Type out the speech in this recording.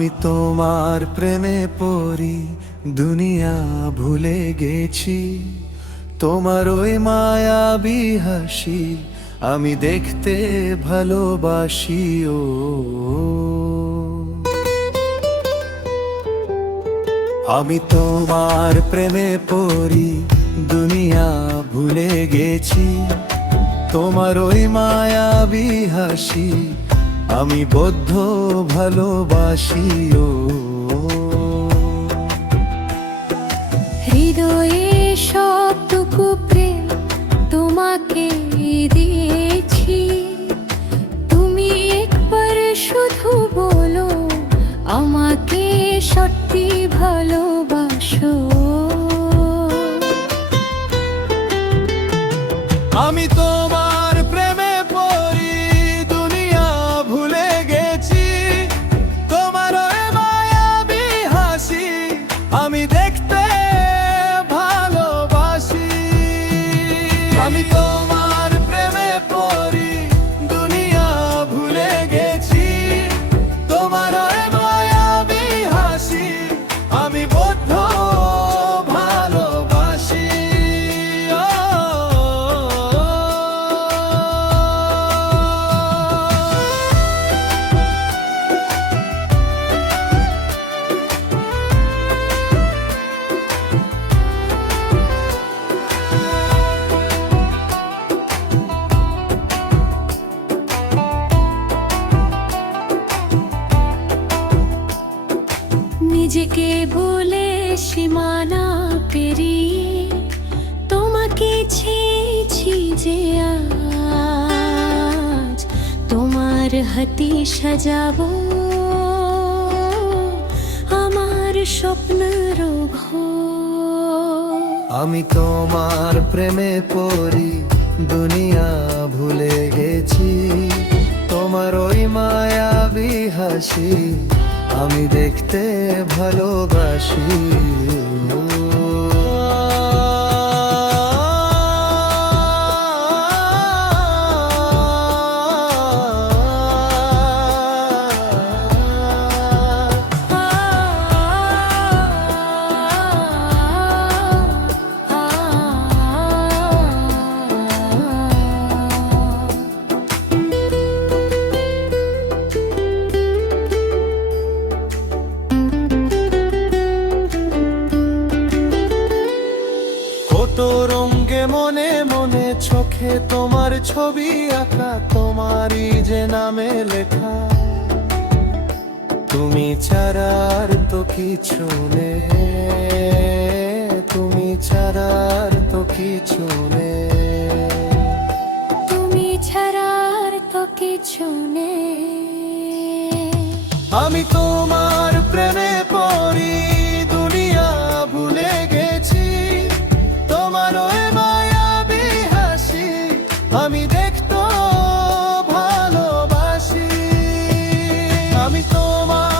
আমি তোমার প্রেমে পড়ি, দুনিয়া ভুলে গেছি। তোমার ওই মায়াবী হাসি আমি দেখতে ভালোবাসি। ও আমি তোমার প্রেমে পড়ি, দুনিয়া ভুলে গেছি। তোমার ওই মায়াবী হাসি আমি বদ্ধ ভালোবাসি। ও হৃদয়ে সবটুকু প্রেম তোমাকে দিয়েছি। তুমি একবার শুধু বলো আমাকে সত্যি ভালোবাসো। আমি তোমার প্রেমে পড়ি, দুনিয়া ভুলে গেছি। তোমার ওই মায়াবী হাসি আমি দেখতে ভালোবাসি। আমি তোমার প্রেমে পড়ি, দুনিয়া ভুলে গেছি। তোমার ওই মায়াবী হাসি আমি বদ্ধ ভালোবাসি। নিজেকে বলে সীমানা পেরিয়ে তোমাকে ছেয়েছি যে আজ তোমার হাতে সাজাবো আমার স্বপ্নের ঘর। আমি তোমার প্রেমে পড়ি, দুনিয়া ভুলে গেছি। তোমার ওই মায়াবী হাসি আমি দেখতে ভালোবাসি। কত রঙে মনে মনে চোখে তোমার ছবি আঁকা, তোমারই যে নামে লেখা। তুমি ছাড়ার তো কিছু নেই, তুমি ছাড়ার তো কিছু নেই। তুমি ছাড়ার তো কিছু নেই। আমি তোমার প্রেমে পড়ি, দুনিয়া ভুলে গেছি। তোমার ওই মায়াবী হাসি আমি দেখতে ভালোবাসি। আমি তোমার